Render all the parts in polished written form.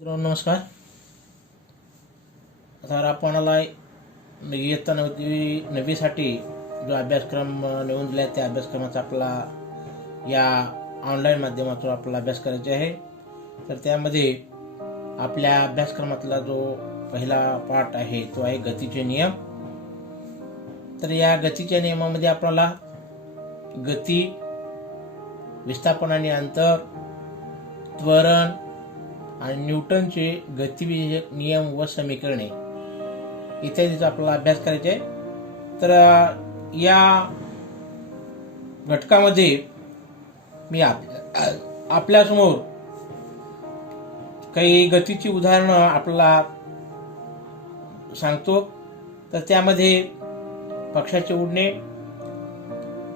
मित्रांनो नमस्कार. तर आपणाला इयत्ता नववीसाठी जो अभ्यासक्रम निवडून दिला आहे त्या अभ्यासक्रमाचा आपला या ऑनलाईन माध्यमातून आपला अभ्यास करायचा आहे. तर त्यामध्ये आपल्या अभ्यासक्रमातला जो पहिला पाठ आहे तो आहे गतीचे नियम. तर या गतीच्या नियमामध्ये आपल्याला गती, विस्थापन आणि अंतर, त्वरण आणि न्यूटनचे गतिविषयक नियम व समीकरणे इत्यादीचा आपल्याला अभ्यास करायचा आहे. तर या घटकामध्ये मी आपल्यासमोर काही गतीची उदाहरणं आपल्याला सांगतो. तर त्यामध्ये पक्ष्याचे उडणे,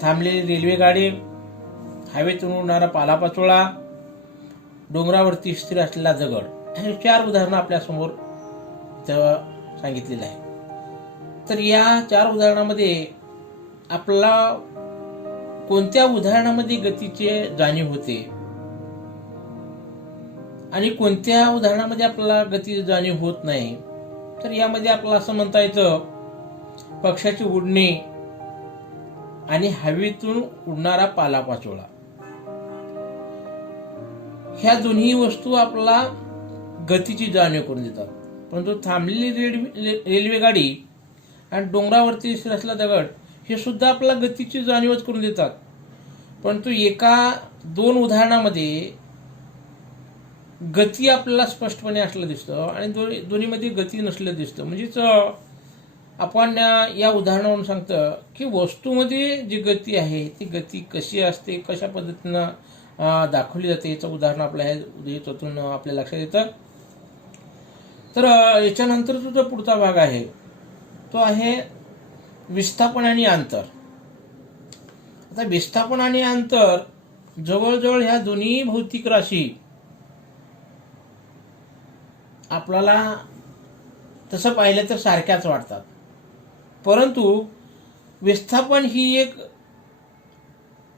थांबलेली रेल्वे गाडी, हवेतून उडणारा पालापाचोळा, डोंगरावरती स्थिर असलेला दगड, हे 4 उदाहरणं आपल्यासमोर सांगितलेलं आहे. तर या 4 उदाहरणामध्ये आपल्याला कोणत्या उदाहरणामध्ये गतीचे जाणीव होते आणि कोणत्या उदाहरणामध्ये आपल्याला गतीची जाणीव होत नाही. तर यामध्ये आपल्याला असं म्हणता येतं, पक्ष्याचे उडणे आणि हवेतून उडणारा पालापाचोळा ह्या दोन्ही वस्तू आपल्याला गतीची जाणीव करून देतात. परंतु थांबलेली रेल्वे गाडी आणि डोंगरावरती स्थिर असलेला दगड हे सुद्धा आपल्याला गतीची जाणीवच करून देतात. परंतु 1-2 उदाहरणामध्ये गती आपल्याला स्पष्टपणे असलं दिसतं आणि दोन्हीमध्ये गती नसलं दिसतं. म्हणजेच आपण या उदाहरणावरून सांगतं की वस्तूमध्ये जी गती आहे ती गती कशी असते, कशा पद्धतीनं दाखवली जाते, याचं उदाहरण याच्यातून आपल्या लक्षात येतं. तर याच्यानंतरचा जो पुढचा भाग आहे तो आहे विस्थापन आणि अंतर. आता विस्थापन आणि अंतर जवळजवळ ह्या दोन्ही भौतिक राशी आपल्याला तसं पाहिलं तर सारख्याच वाटतात. परंतु विस्थापन ही एक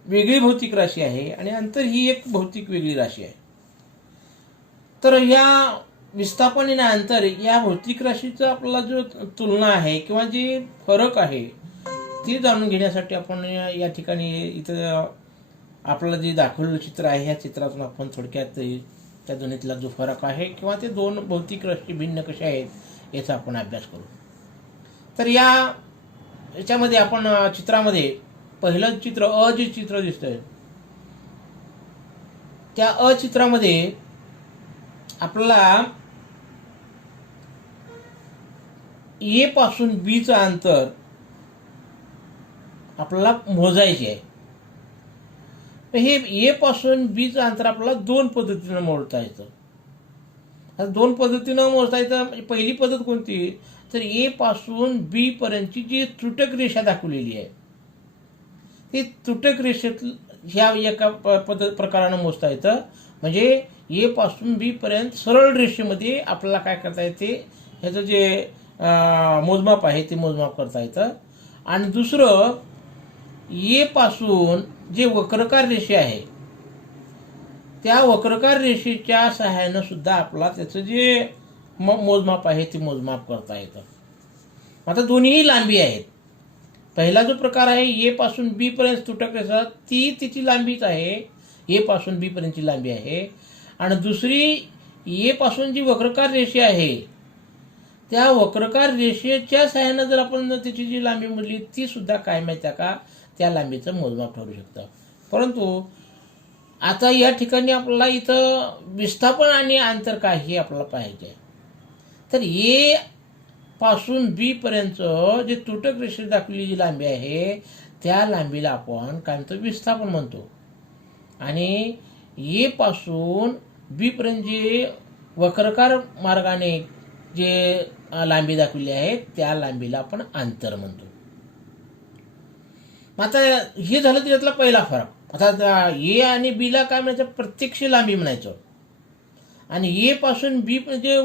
वेगळी भौतिक राशी आहे आणि अंतर ही एक भौतिक वेगळी राशी आहे. तर या विस्थापन आणि अंतर या भौतिक राशीचा आपला जो तुलना आहे किंवा जे फरक आहे ते जाणून घेण्यासाठी आपण या ठिकाणी इथं आपलं जे दाखवलेलं चित्र आहे ह्या चित्रातून आपण थोडक्यात त्या दोन्हीतला जो फरक आहे किंवा ते 2 भौतिक राशी भिन्न कशा आहेत याचा आपण अभ्यास करू. तर याच्यामध्ये आपण चित्रामध्ये पहिलं चित्र जे चित्र दिसतंय त्या चित्रामध्ये आपल्याला ए पासून बी चं अंतर आपल्याला मोजायचे आहे. हे ए पासून बी चं अंतर आपल्याला 2 पद्धतीनं मोजता येतं. 2 पद्धतीनं मोजता येतं. पहिली पद्धत कोणती, तर ए पासून बी पर्यंतची जी तुटक रेषा दाखवलेली आहे ती तुटक रेषेत ह्या एका प्रकारानं मोजता येतं. म्हणजे ए पासून बी पर्यंत सरळ रेषेमध्ये आपल्याला काय करता येते, ह्याचं जे मोजमाप आहे ते मोजमाप करता येतं. आणि दुसरं, ए पासून जे वक्रकार रेषा आहे त्या वक्रकार रेषेच्या सहाय्यानं सुद्धा आपल्याला त्याचं जे मोजमाप आहे ते मोजमाप करता येतं. आता दोन्ही लांबी आहेत. पहिला जो प्रकार आहे ए पासून बी पर्यंत तुटक रेषा ती तिची लांबीच आहे, ए पासून बी पर्यंतची लांबी आहे. आणि दुसरी ए पासून जी वक्रकार रेषा आहे त्या वक्रकार रेषेच्या सहाय्यानं जर आपण त्याची जी लांबी मोजली ती सुद्धा काय माहिती का त्या लांबीचं मोजमाप ठरू शकतं. परंतु आता या ठिकाणी आपल्याला इथं विस्थापन आणि अंतर काय हे आपल्याला पाहायचे आहे. तर ए पासून बी पर्यंत जे तुटक रेषेत दाखवलेली जी लांबी आहे त्या लांबीला आपण काय म्हणतो, विस्थापन म्हणतो. आणि ए पासून बी पर्यंत जे वक्रकार मार्गाने जे लांबी दाखवली आहे त्या लांबीला आपण अंतर म्हणतो. आता हे झालं त्याच्यातला पहिला फरक. आता ए आणि बीला काय म्हणायचं, प्रत्यक्ष लांबी म्हणायचं. आणि ए पासून बी म्हणजे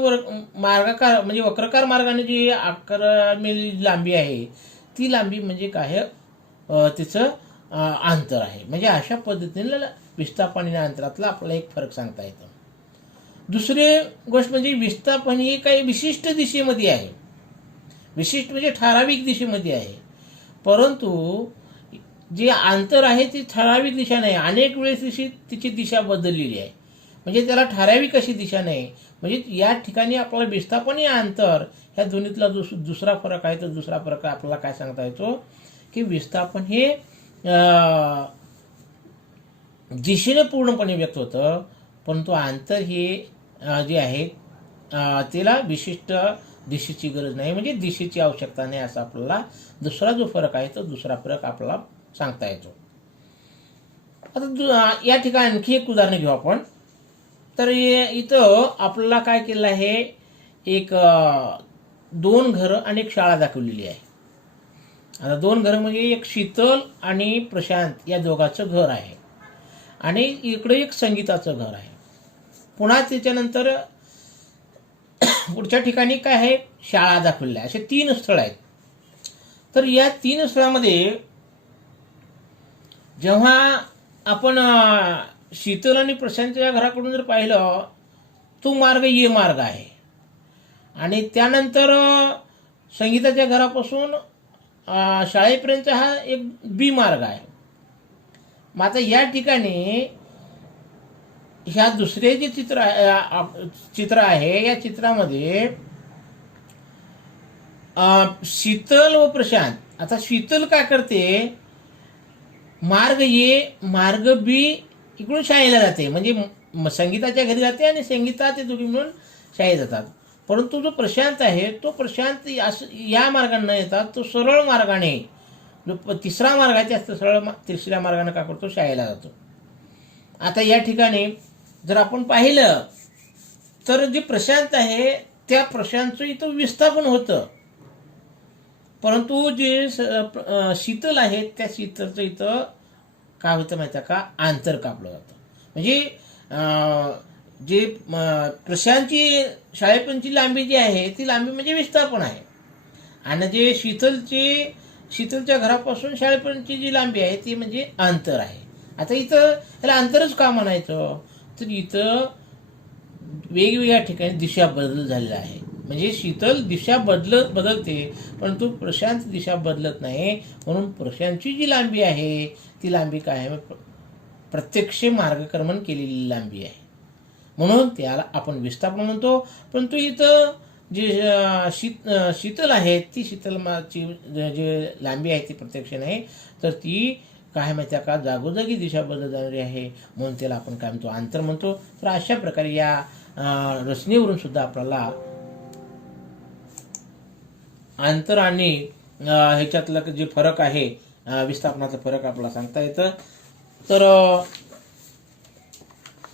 मार्गाकार म्हणजे वक्रकार मार्गाने जी आकारलेली लांबी आहे ती लांबी म्हणजे काय, तिचं अंतर आहे. म्हणजे अशा पद्धतीने विस्थापन आणि अंतरातला आपल्याला एक फरक सांगता येतो. दुसरी गोष्ट म्हणजे विस्थापन ही काही विशिष्ट दिशेमध्ये आहे, विशिष्ट म्हणजे ठराविक दिशेमध्ये आहे. परंतु जे अंतर आहे ती ठराविक दिशा नाही, अनेक वेळेस तिची दिशा बदललेली आहे. म्हणजे त्याला ठराविक अशी दिशा नाही. म्हणजे या ठिकाणी आपल्याला विस्थापन या अंतर ह्या दोन्हीतला दुसरा फरक आहे. तर दुसरा फरक आपल्याला काय सांगता येतो की विस्थापन हे दिशेने पूर्णपणे व्यक्त होतं, परंतु अंतर हे जे आहे त्याला विशिष्ट दिशेची गरज नाही, म्हणजे दिशेची आवश्यकता नाही. असा आपल्याला दुसरा जो फरक आहे तो दुसरा फरक आपल्याला सांगता येतो. आता या ठिकाणी आणखी एक उदाहरण घेऊ आपण. तर इथं आपल्याला काय केलं आहे, एक 2 घरं आणि एक शाळा दाखवलेली आहे. आता 2 घरं म्हणजे एक शीतल आणि प्रशांत या दोघांचं घर आहे, आणि इकडे एक संगीताचं घर आहे. पुन्हा त्याच्यानंतर पुढच्या ठिकाणी काय आहे, शाळा दाखवलेल्या आहे. असे 3 स्थळ आहेत. तर या 3 स्थळामध्ये जेव्हा आपण शीतल आणि प्रशांतच्या घराकडून जर पाहिलं, तो मार्ग ये मार्ग आहे, आणि त्यानंतर संगीताच्या घरापासून शाळेपर्यंत हा एक बी मार्ग आहे. मग आता या ठिकाणी ह्या दुसरे जे चित्र आहे, या चित्रामध्ये शीतल व प्रशांत. आता शीतल काय करते, मार्ग ए मार्ग बी इकडून शाळेला जाते, म्हणजे संगीताच्या घरी जाते आणि संगीता ते दोघी मिळून शाळेत जातात. परंतु जो प्रशांत आहे, तो प्रशांत या मार्गाने न येतात, तो सरळ मार्गाने, जो तिसरा मार्ग आहे त्या सरळ तिसऱ्या मार्गाने काय करतो, शाळेला जातो. आता या ठिकाणी जर आपण पाहिलं तर जे प्रशांत आहे त्या प्रशांतचं इथं विस्थापन होतं, परंतु जे शीतल आहे त्या शीतलचं इथं काय होतं माहिती आहे का, अंतर कापलं जातं. म्हणजे जे प्रशांतची शाळेपर्यंतची लांबी जी आहे ती लांबी म्हणजे विस्थापन आहे, आणि जे शीतलच्या घरापासून शाळेपर्यंतची जी लांबी आहे ती म्हणजे अंतर आहे. आता इथं याला अंतरच का म्हणायचं, तर इथं वेगवेगळ्या ठिकाणी दिशा बदल झालेला आहे. म्हणजे शीतल दिशा बदलते, परंतु प्रशांत दिशा बदलत नाही. म्हणून प्रशांतची जी लांबी आहे ती लांबी काय आहे, प्रत्यक्ष मार्गक्रमण केलेली लांबी आहे, म्हणून त्याला आपण विस्थापन म्हणतो. परंतु इथं जे शीतल आहे ती शीतलची जी लांबी आहे ती प्रत्यक्ष नाही, तर ती काय माहिती आहे का, जागोजागी दिशा बदलणारी आहे, म्हणून त्याला आपण काय म्हणतो, अंतर म्हणतो. तर अशा प्रकारे या रचनेवरून सुद्धा आपल्याला अंतर आणि ह्याच्यातलं जे फरक आहे, विस्थापनाचा फरक आपल्याला सांगता येतं. तर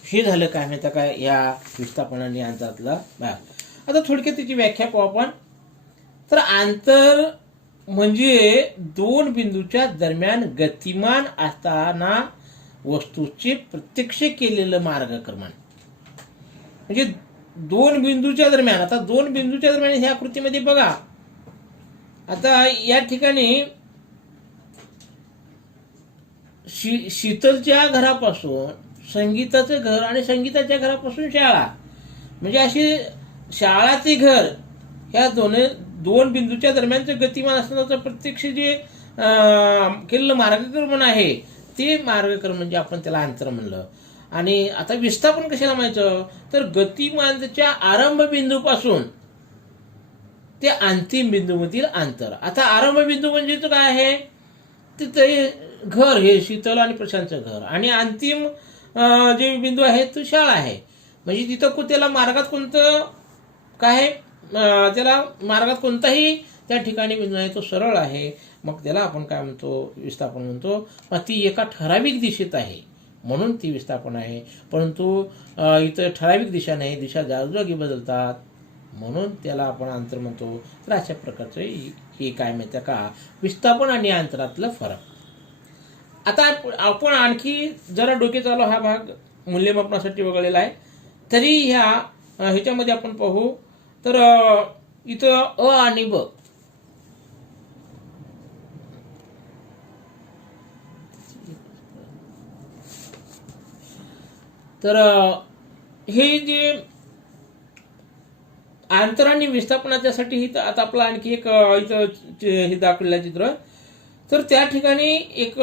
हे झालं काय माहिती काय, या विस्थापन आणि अंतरातलं भाग. आता थोडक्यात त्याची व्याख्या पाहू आपण. तर अंतर म्हणजे 2 बिंदूच्या दरम्यान गतिमान असताना वस्तूचे प्रत्यक्ष केलेलं मार्गक्रमण. म्हणजे 2 बिंदूच्या दरम्यान, आता 2 बिंदूच्या दरम्यान ह्या कृतीमध्ये बघा, आता या ठिकाणी शीतलच्या घरापासून संगीताचं घर आणि संगीताच्या घरापासून शाळा, म्हणजे अशी शाळा ते घर, ह्या 2 बिंदूच्या दरम्यानचं गतिमान असतानाचं प्रत्यक्ष जे केलेलं मार्गक्रमण आहे ते मार्गक्रमण म्हणजे आपण त्याला अंतर म्हणलं. आणि आता विस्थापन कशाला म्हणायचं, तर गतिमानच्या आरंभ बिंदूपासून ते अंतिम बिंदूमधील अंतर. आता आरंभ बिंदू म्हणजे तो काय आहे, तिथं घर हे शीतल आणि प्रशांतचं घर, आणि अंतिम जे बिंदू आहे तो शाळा आहे. म्हणजे तिथं त्याला मार्गात कोणतं काय, त्याला मार्गात कोणताही त्या ठिकाणी बिंदू आहे, तो सरळ आहे, मग त्याला आपण काय म्हणतो, विस्थापन म्हणतो. मग ती एका ठराविक दिशेत आहे म्हणून ती विस्थापन आहे. परंतु इथं ठराविक दिशा नाही, दिशा जागोजागी बदलतात, म्हणून त्याला आपण अंतर म्हणतो. तर अशा प्रकारचं हे काय माहिती का, विस्थापन आणि अंतरातलं फरक. आता आपण आणखी जरा डोके चालू हा भाग मूल्यमापनासाठी वगळलेला आहे, तरी ह्याच्यामध्ये आपण पाहू. तर इथं अ आणि ब, तर हे जे अंतर आणि विस्थापनाच्यासाठी ही आता आपलं आणखी एक इथं हे दाखवलेलं आहे चित्र. तर त्या ठिकाणी एक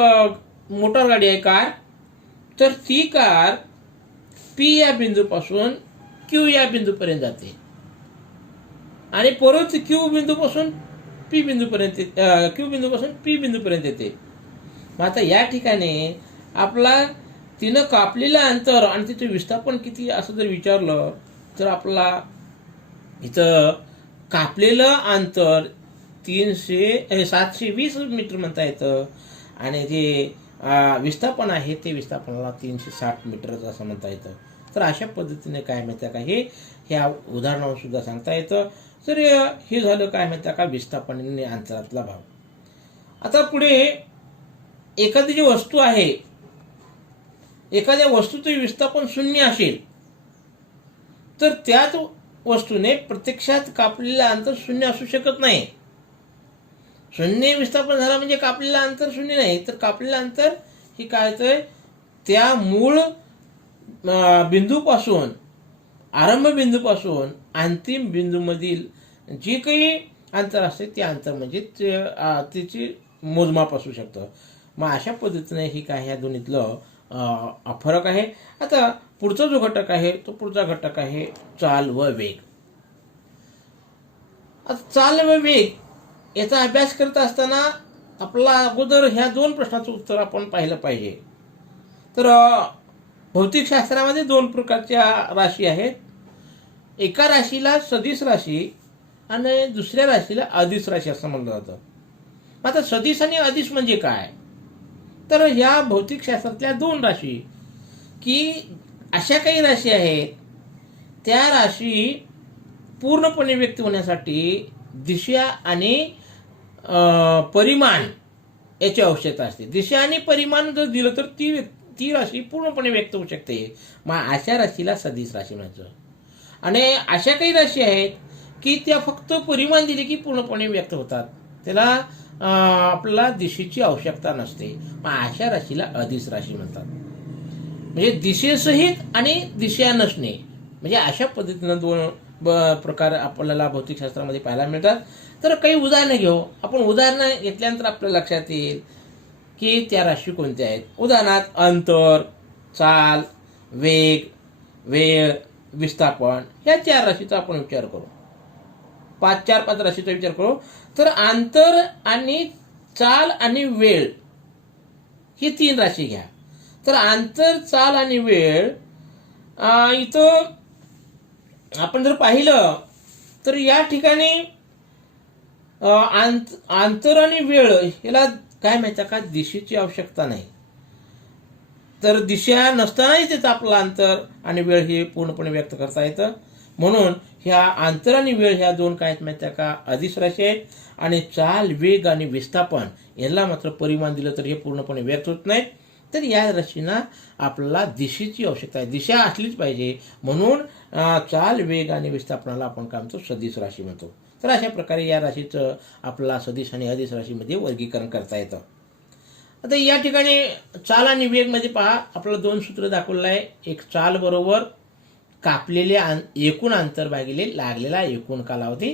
मोटार गाडी आहे, कार. तर ती कार पी या बिंदूपासून क्यू या बिंदूपर्यंत जाते आणि परत क्यू बिंदूपासून पी बिंदूपर्यंत क्यू बिंदूपासून पी बिंदूपर्यंत येते. मग आता या ठिकाणी आपला तिनं कापलेलं अंतर आणि तिचं विस्थापन किती असं जर विचारलं तर आपला इथं कापलेलं अंतर 720 मीटर म्हणता येतं आणि जे विस्थापन आहे ते विस्थापनाला 360 मीटर असं म्हणता येतं. तर अशा पद्धतीने काय माहिती का हे ह्या उदाहरणावर सुद्धा सांगता येतं. तर हे झालं काय माहिती का विस्थापन आणि अंतरातला भाव. आता पुढे एखादी जी वस्तू आहे, एखाद्या वस्तूचं विस्थापन 0 असेल तर त्याच वस्तूने प्रत्यक्षात कापलेलं अंतर 0 असू शकत नाही. 0 विस्थापन झाला म्हणजे कापलेलं अंतर 0 नाही, तर कापलेलं अंतर हे काय आहे, त्या मूळ बिंदूपासून, आरंभ बिंदूपासून अंतिम बिंदूमधील जे काही अंतर असते ते अंतर म्हणजे त्याची मोजमाप असू शकतं. मग अशा पद्धतीने ही काय ह्या दोन्हीतलं फरक आहे. आता पुढचा जो घटक आहे तो पुढचा घटक आहे चाल व वेग. आता चाल व वेग याचा अभ्यास करत असताना आपला अगोदर ह्या 2 प्रश्नाचं उत्तर आपण पाहिलं पाहिजे. तर भौतिकशास्त्रामध्ये 2 प्रकारच्या राशी आहेत. एका राशीला सदिश राशी आणि दुसऱ्या राशीला अदिश राशी असं म्हणलं जातं. आता सदिश आणि अदिश म्हणजे काय, तर ह्या भौतिकशास्त्रातल्या 2 राशी की अशा काही राशी आहेत त्या राशी पूर्णपणे व्यक्त होण्यासाठी दिशा आणि परिमाण याची आवश्यकता असते. दिशा आणि परिमाण जर दिलं तर ती राशी पूर्णपणे व्यक्त होऊ शकते. मग अशा राशीला सदिश राशी म्हणायचं. आणि अशा काही राशी आहेत की त्या फक्त परिमाण दिले की पूर्णपणे व्यक्त होतात, त्याला आपल्याला दिशेची आवश्यकता नसते. मग अशा राशीला अदिश राशी म्हणतात. म्हणजे दिशेसहित आणि दिशा नसणे, म्हणजे अशा पद्धतीनं 2 प्रकार आपल्याला भौतिकशास्त्रामध्ये पाहायला मिळतात. तर काही उदाहरणं घेऊ आपण. उदाहरणं घेतल्यानंतर आपल्या लक्षात येईल की त्या राशी कोणत्या आहेत. उदाहरणार्थ अंतर, चाल, वेग, वेळ, विस्थापन या 4 राशीचा आपण विचार करू. 4-5 राशीचा विचार करू. तर अंतर आणि चाल आणि वेळ ही 3 राशी घ्या. तर अंतर, चाल आणि वेळ इथं आपण जर पाहिलं तर या ठिकाणी अंतर आणि वेळ याला काय माहिती का दिशेची आवश्यकता नाही. तर दिशा नसतानाही त्याचं आपलं अंतर आणि वेळ हे पूर्णपणे व्यक्त करता येतं. म्हणून ह्या अंतर आणि वेळ ह्या 2 काय आहेत माहिती का अदिश राशी आहेत. आणि चाल, वेग आणि विस्थापन याला मात्र परिमाण दिलं तर हे पूर्णपणे व्यक्त होत नाहीत. तर या राशींना आपल्याला दिशेची आवश्यकता आहे, दिशा असलीच पाहिजे. म्हणून चाल, वेग आणि विस्थापनाला आपण काय म्हणतो सदिश राशी म्हणतो. तर अशा प्रकारे या राशीचं आपल्याला सदिश आणि अदिश राशीमध्ये वर्गीकरण करता येतं. आता या ठिकाणी चाल आणि वेग मध्ये पहा आपल्याला 2 सूत्र दाखवलेलं आहे. एक चाल बरोबर कापलेले एकूण अंतर भागिले लागलेला एकूण कालावधी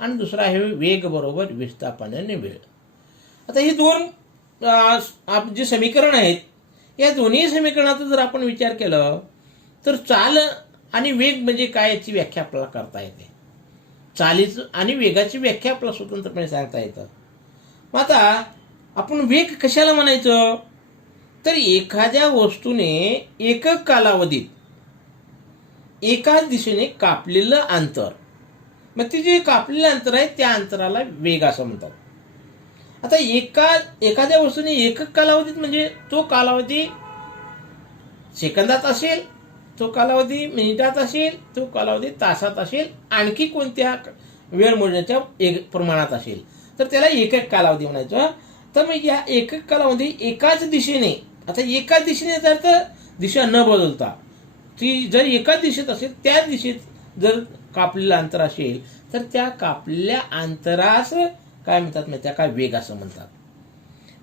आणि दुसरा आहे वेग बरोबर विस्थापन आणि वेळ. आता ही 2 जे समीकरण आहेत या दोन्ही समीकरणाचा जर आपण विचार केला तर चाल आणि वेग म्हणजे काय याची व्याख्या आपल्याला करता येते. चालीचं आणि वेगाची व्याख्या आपल्याला स्वतंत्रपणे सांगता येतं. मग आता आपण वेग कशाला म्हणायचं, तर एखाद्या वस्तूने एकक कालावधीत एकाच दिशेने कापलेलं अंतर, मग ते जे कापलेलं अंतर आहे त्या अंतराला वेग असं म्हणतात. आता एखाद्या वस्तूने एकक कालावधीत म्हणजे तो कालावधी सेकंदात असेल, तो कालावधी मिनिटात असेल, तो कालावधी तासात असेल, आणखी कोणत्या वेळ मोजण्याच्या प्रमाणात असेल तर त्याला एकक कालावधी म्हणायचं. तर मग या एकक कालावधी एकाच दिशेने, आता एकाच दिशेने जर तर दिशा न बदलता ती जर एकाच दिशेत असेल त्याच दिशेत जर कापलेलं अंतर असेल तर त्या कापलेल्या अंतरास काय म्हणतात माहिती आहे का वेग असं म्हणतात.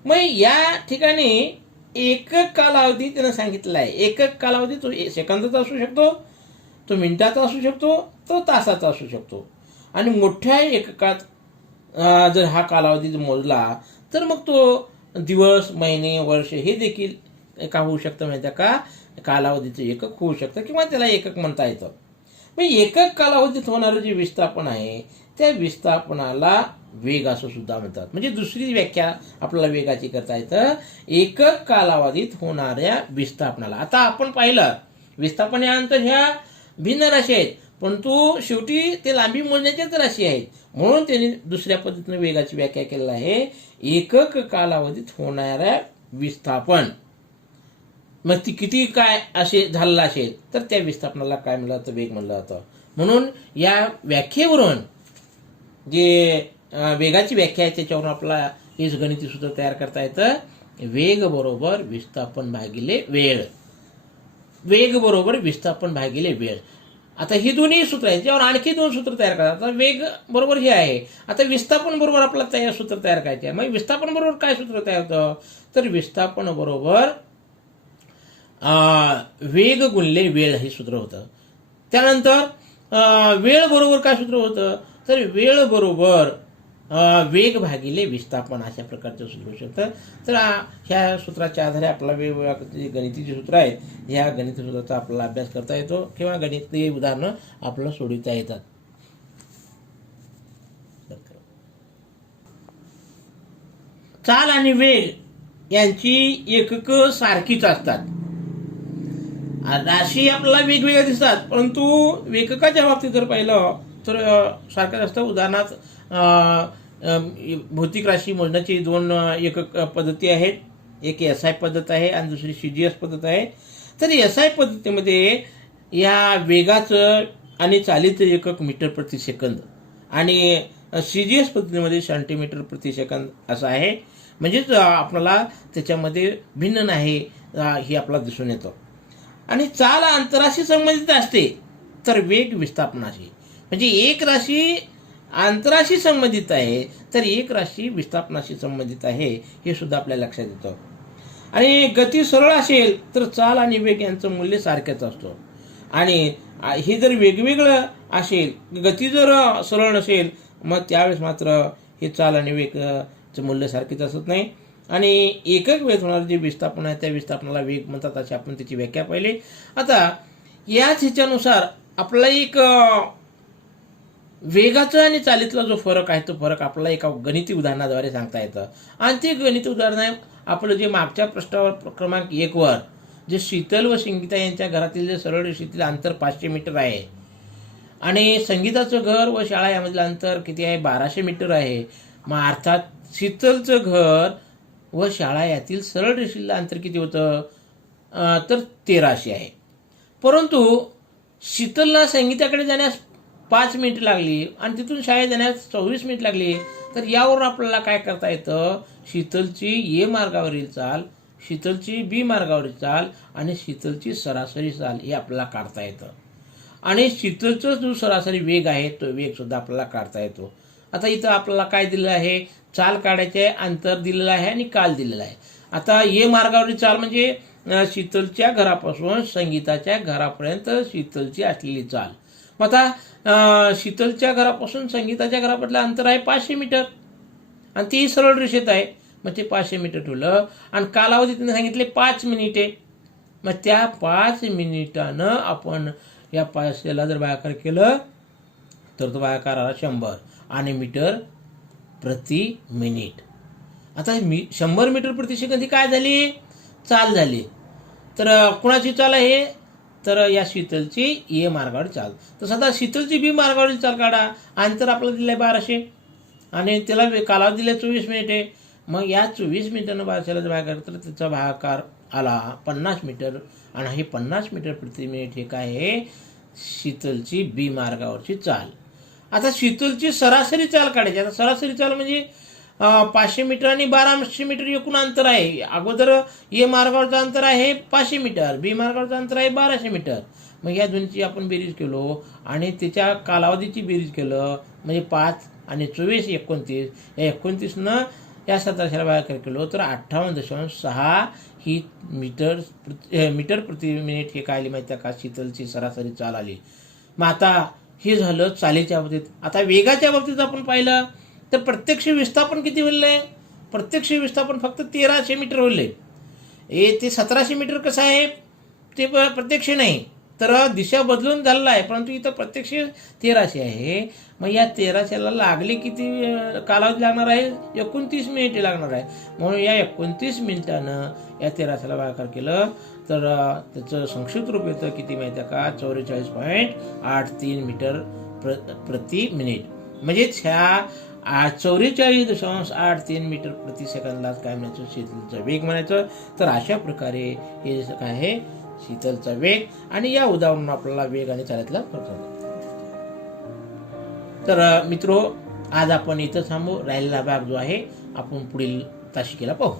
मग या ठिकाणी एकक कालावधी त्यानं सांगितलेला आहे. एकक कालावधी तो सेकंदाचा असू शकतो तो मिनिटाचा असू शकतो, तो तासाचा असू शकतो. आणि मोठ्या एककात जर हा कालावधी मोजला तर मग तो दिवस, महिने, वर्ष हे देखील का होऊ शकतं माहिती आहे का, कालावधीचं एकक होऊ शकतं किंवा त्याला एकक म्हणता येतं. मग एकक कालावधीत होणारं जे विस्थापन आहे त्या विस्थापनाला वेग असं सुद्धा म्हणतात. म्हणजे दुसरी व्याख्या आपल्याला वेगाची करता येतं, एकक कालावधीत होणाऱ्या विस्थापनाला. आता आपण पाहिलं विस्थापन या अंतर ह्या भिन्न राशी आहेत, परंतु शेवटी ते लांबी मोजण्याच्याच राशी आहेत. म्हणून त्यांनी दुसऱ्या पद्धतीने वेगाची व्याख्या केलेली आहे, एकक कालावधीत होणाऱ्या विस्थापन. मग ती किती काय असे झालेलं असेल तर त्या विस्थापनाला काय म्हणलं जातं, वेग म्हणलं जातं. म्हणून या व्याख्येवरून जे वेगाची व्याख्या आहे त्याच्यावरून आपल्याला हे गणिती सूत्र तयार करता येतं, वेग बरोबर विस्थापन भागिले वेळ. वेग बरोबर विस्थापन भागिले वेळ. आता ही दोन्ही सूत्र आहेत, त्याच्यावर आणखी दोन सूत्र तयार करतात. आता वेग बरोबर हे आहे, आता विस्थापन बरोबर आपल्याला सूत्र तयार करायचे आहे. मग विस्थापन बरोबर काय सूत्र तयार होतं, तर विस्थापन बरोबर वेग गुणले वेळ हे सूत्र होतं. त्यानंतर वेळ बरोबर काय सूत्र होतं, तर वेळ बरोबर वेग भागिले विस्थापन अशा प्रकारचं सूत्र होऊ शकतं. तर ह्या सूत्राच्या आधारे आपला वेगवेगळ्या गणितीची सूत्र आहेत, ह्या गणिती सूत्राचा आपल्याला अभ्यास करता येतो किंवा गणितीय उदाहरणं आपल्याला सोडविता येतात. चाल आणि वेग यांची एकक सारखीच असतात. राशी आपल्याला वेगवेगळ्या दिसतात, परंतु एककाच्या बाबतीत जर पाहिलं तर सारखंच असतं. उदाहरणार्थ भौतिक राशी मोजण्याची दोन एकक पद्धती आहेत, एक SI पद्धत आहे आणि दुसरी CGS पद्धत आहे. तर SI पद्धतीमध्ये या वेगाचं आणि चालीचं एकक मीटर प्रति सेकंद आणि CGS पद्धतीमध्ये सेंटीमीटर प्रति सेकंद असं आहे. म्हणजेच आपल्याला त्याच्यामध्ये भिन्न नाही हे आपल्याला दिसून येतं. आणि चाल अंतराशी संबंधित असते तर वेग विस्थापनाशी. म्हणजे एक राशी अंतराशी संबंधित आहे तर एक राशी विस्थापनाशी संबंधित आहे हे सुद्धा आपल्याला लक्षात येतं. आणि गती सरळ असेल तर चाल आणि वेग यांचं मूल्य सारखंच असतं. आणि हे जर वेगवेगळं असेल, गती जर सरळ नसेल मग त्यावेळेस मात्र हे चाल आणि वेगचं मूल्य सारखेच असत नाही. आणि एकक वेळेत होणारं जे विस्थापन आहे त्या विस्थापनाला वेग म्हणतात, अशी आपण त्याची व्याख्या पाहिली. आता याच ह्याच्यानुसार आपल्याला एक वेगाचा आणि चालीतला जो फरक आहे तो फरक आपल्याला एका गणिती उदाहरणाद्वारे सांगता येतं. आणि ते गणिती उदाहरण आहे आपलं जे मागच्या पृष्ठावर क्रमांक 1 वर जे शीतल व संगीता यांच्या घरातील जे सरळ रेषेतील अंतर 500 मीटर आहे आणि संगीताचं घर व शाळा यामधील अंतर किती आहे, 1200 मीटर आहे. मग अर्थात शीतलचं घर व शाळा यातील सरळ रेषेतील अंतर किती होतं, तर 1300 आहे. परंतु शीतलला संगीताकडे जाण्यास 5 मिनिट लागली आणि तिथून शाळेत जाण्यास 24 मिनिट लागली. तर यावरून आपल्याला काय करता येतं, शीतलची A मार्गावरील चाल, शीतलची B मार्गावरील चाल आणि शीतलची सरासरी चाल हे आपल्याला काढता येतं. आणि शीतलचा जो सरासरी वेग आहे तो वेग सुद्धा आपल्याला काढता येतो. आता इथं आपल्याला काय दिलेलं आहे, चाल काढायचे आहे, अंतर दिलेलं आहे आणि काल दिलेला आहे. आता A मार्गावरील चाल म्हणजे शीतलच्या घरापासून संगीताच्या घरापर्यंत शीतलची असलेली चाल. मग आता शीतलच्या घरापासून संगीताच्या घरापर्यंत अंतर आहे 500 मीटर आणि ती सरळ रेषेत आहे. मग ते 500 मीटर ठेवलं आणि कालावधी त्यांनी सांगितले 5 मिनिटे. मग त्या 5 मिनिटानं आपण या 500ला जर भागाकार केलं तर तो भागाकार आला 100 आणि मीटर प्रति मिनिट. आता 100 मीटर प्रति सेकंद ही काय झाली, चाल झाली. तर कुणाची चाल आहे, तर या शीतलची A मार्गावर चाल. तसं आता शीतलची B मार्गावरील चाल काढा. अंतर आपल्याला दिलं आहे 1200 आणि त्याला कालावधी दिला 24 मिनिटे. मग या 24 मिनिटांना 1200ला जर भागाकार तर त्याचा भागाकार आला 50 मीटर आणि हे 50 मीटर प्रति मिनिट हे काय आहे, शीतलची B मार्गावरची चाल. आता शीतलची सरासरी चाल काढायची. आता सरासरी चाल म्हणजे 500 मीटर आणि 1200 मीटर एकूण अंतर आहे. अगोदर A मार्गावरचं अंतर आहे 500 मीटर, B मार्गावरचं अंतर आहे 1200 मीटर. मग या दोन्हीची आपण बेरीज केलो आणि त्याच्या कालावधीची बेरीज केलं म्हणजे 5 आणि 24 29. या 29नं या 1700ला भागाकार केलो तर 58.6 ही मीटर प्रति मिनिट हे काय आली माहिती आहे का, शीतलची सरासरी चाल आली. मग आता हे झालं चालीच्या बाबतीत. आता वेगाच्या बाबतीत आपण पाहिलं तर प्रत्यक्ष विस्थापन किती होईल? प्रत्यक्ष विस्थापन फक्त 1300 मीटर होईल. ते 1700 मीटर कसं आहे, ते प्रत्यक्ष नाही तर दिशा बदलून झालेला आहे, परंतु इथं प्रत्यक्ष 1300 आहे. मग या 1300ला लागले किती कालावधी लागणार आहे? 29 मिनिटे लागणार आहे. म्हणून या 29 मिनिटानं या 1300ला भागाकार केलं तर त्याचं संक्षिप्त रूप येतं किती माहिती आहे का, 44.83 मीटर प्रति मिनिट. म्हणजेच ह्या 44.83 मीटर प्रति सेकंदला काय म्हणायचं, शीतलचा वेग म्हणायचं. तर अशा प्रकारे हे काय आहे, शीतलचा वेग. आणि या उदाहरणावरून आपल्याला वेग आणि चालातला फरक समजतो. तर मित्रो, आज आपण इथं थांबू. राहिलेला भाग जो आहे आपण पुढील तासिकेला पाहू.